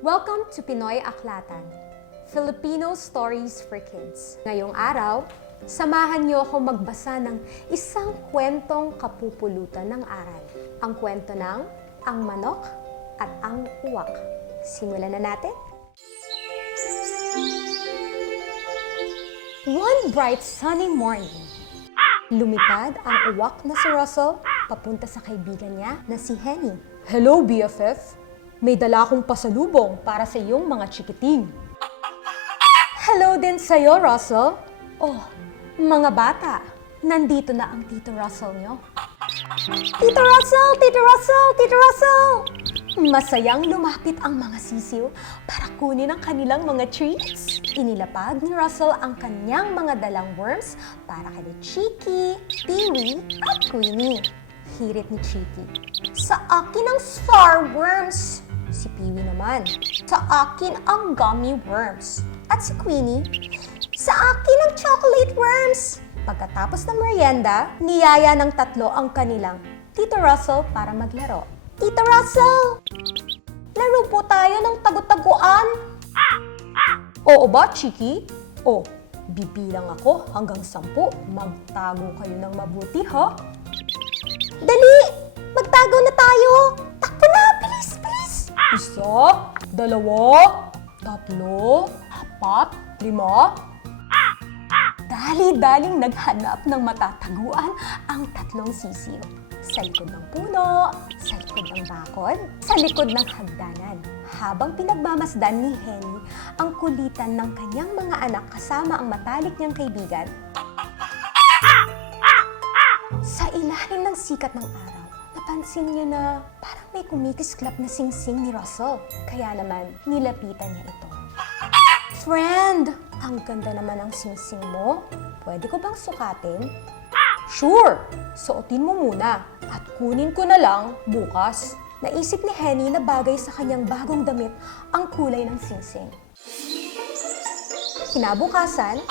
Welcome to Pinoy Aklatan, Filipino Stories for Kids. Ngayong araw, samahan niyo ako magbasa ng isang kwentong kapupulutan ng aral. Ang kwento ng Ang Manok at Ang Uwak. Simulan na natin. One bright sunny morning, lumipad ang uwak na si Russell papunta sa kaibigan niya na si Henny. Hello, BFF! May dala akong pasalubong para sa iyong mga chikiting. Hello din sa'yo, Russell. Oh, mga bata, nandito na ang Tito Russell nyo. Tito Russell! Tito Russell! Tito Russell! Masayang lumapit ang mga sisiw para kunin ang kanilang mga treats. Inilapag ni Russell ang kanyang mga dalang worms para kay Cheeky, Peewee at Queenie. Hirit ni Cheeky. Sa akin ang star worms! Si Peewee naman. Sa akin ang gummy worms. At si Queenie, sa akin ang chocolate worms! Pagkatapos ng merienda, niyaya ng tatlo ang kanilang Tito Russell para maglaro. Tito Russell! Laro po tayo ng tagu-taguan. Oo ba, Chiki? O, bibilang ako hanggang sampu. Magtago kayo ng mabuti, ha? Dali! Magtago na dalawa, tatlo, apat, lima. Dali-daling naghanap ng matataguan ang tatlong sisiyo. Sa likod ng puno, sa likod ng bakod, sa likod ng hagdanan. Habang pinagmamasdan ni Henny ang kulitan ng kanyang mga anak kasama ang matalik niyang kaibigan, sa ilalim ng sikat ng araw, napansin niya na parang may kumikislap na singsing ni Russell. Kaya naman, nilapitan niya ito. Friend, ang ganda naman ng singsing mo. Pwede ko bang sukatin? Sure! Suotin mo muna at kunin ko na lang bukas. Naisip ni Henny na bagay sa kanyang bagong damit ang kulay ng singsing. Kinabukasan,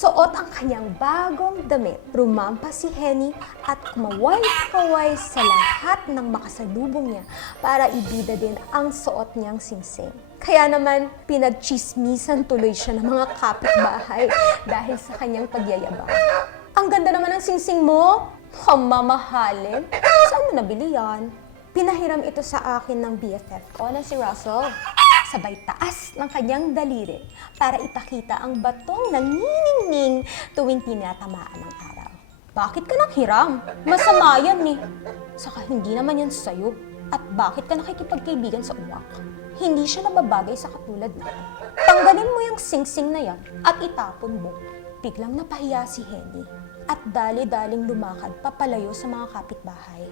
Suot ang kanyang bagong damit. Rumampa si Henny at kumaway-kaway sa lahat ng makasalubong niya para ibida din ang suot niyang singsing. Kaya naman, pinagchismisan tuloy siya ng mga kapitbahay dahil sa kanyang pagyayabang. Ang ganda naman ng singsing mo! Mukhang mamahalin. Saan mo nabili yan? Pinahiram ito sa akin ng BFF ko na si Russell sabay taas ng kanyang daliri para ipakita ang batong nanginingning tuwing tinatamaan ng araw. Bakit ka nang hiram? Masama yan eh. Saka hindi naman yan sa'yo. At bakit ka nakikipagkaibigan sa uwak? Hindi siya nababagay sa katulad mo. Tanggalin mo yung singsing na yan at itapon mo. Biglang napahiya si Henny at dali-daling lumakad papalayo sa mga kapitbahay.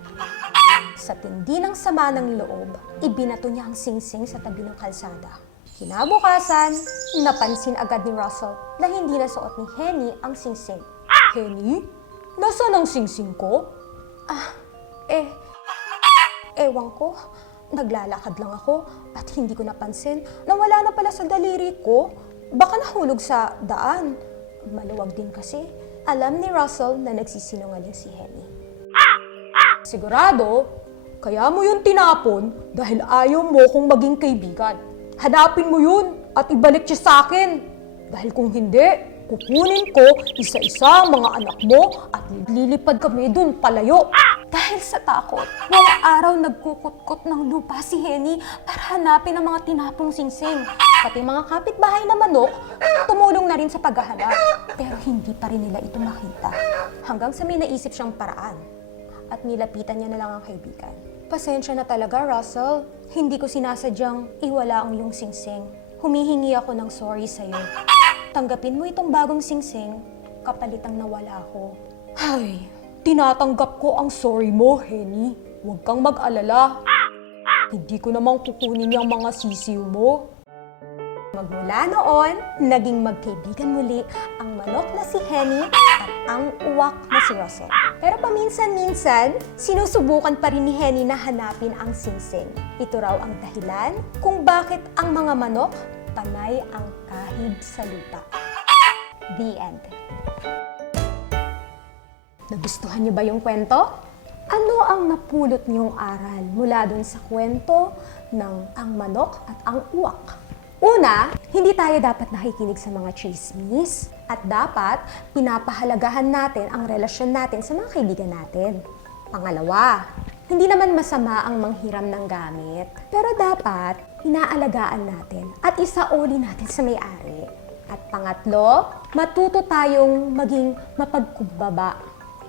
Sa tindi ng sama ng loob, ibinato niya ang singsing sa tabi ng kalsada. Kinabukasan, napansin agad ni Russell na hindi nasuot ni Henny ang singsing. Henny? Nasaan ang singsing ko? Ah, eh, ewan ko. Naglalakad lang ako at hindi ko napansin na wala na pala sa daliri ko. Baka nahulog sa daan. Maluwag din kasi. Alam ni Russell na nagsisinungaling si Henny. Sigurado, kaya mo yun tinapon dahil ayaw mo kong maging kaibigan. Hanapin mo yun at ibalik siya sa akin. Dahil kung hindi, kukunin ko isa-isa ang mga anak mo at lilipad kami dun palayo. Dahil sa takot, buong araw nagkukutkot ng lupa si Henny para hanapin ang mga tinapong singsing. Pati mga kapitbahay na manok, tumulong na rin sa paghahanap. Pero hindi pa rin nila ito makita. Hanggang sa may naisip siyang paraan at nilapitan niya na lang ang kaibigan. Pasensya na talaga, Russell. Hindi ko sinasadyang iwala ang iyong singsing. Humihingi ako ng sorry sa'yo. Tanggapin mo itong bagong singsing, kapalitang nawala ko. Ay, tinatanggap ko ang sorry mo, Henny. Huwag kang mag-alala. Hindi ko namang kukunin yung mga sisiw mo. Magmula noon, naging magkaibigan muli ang manok na si Henny at ang uwak na si Rosette. Pero paminsan-minsan, sinusubukan pa rin ni Henny na hanapin ang singsing. Ito raw ang dahilan kung bakit ang mga manok panay ang kahig sa lupa. The end. Nagustuhan niyo ba yung kwento? Ano ang napulot niyong aral mula dun sa kwento ng ang manok at ang uwak? Una, hindi tayo dapat nakikinig sa mga chismis at dapat pinapahalagahan natin ang relasyon natin sa mga kaibigan natin. Pangalawa, hindi naman masama ang manghiram ng gamit, pero dapat inaalagaan natin at isauli natin sa may-ari. At pangatlo, matuto tayong maging mapagkumbaba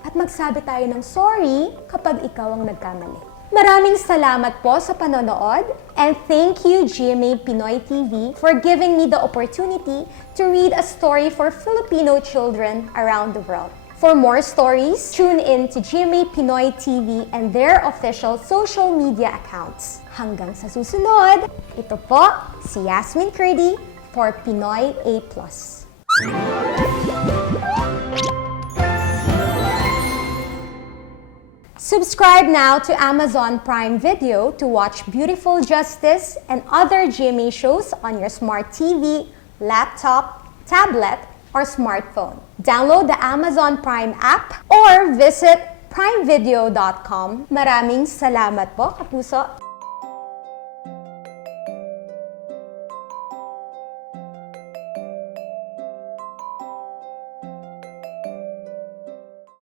at magsabi tayo ng sorry kapag ikaw ang nagkamali. Maraming salamat po sa panonood and thank you GMA Pinoy TV for giving me the opportunity to read a story for Filipino children around the world. For more stories, tune in to GMA Pinoy TV and their official social media accounts. Hanggang sa susunod, ito po si Yasmin Curdy for Pinoy A+. Subscribe now to Amazon Prime Video to watch Beautiful Justice and other GMA shows on your smart TV, laptop, tablet, or smartphone. Download the Amazon Prime app or visit primevideo.com. Maraming salamat po, kapuso.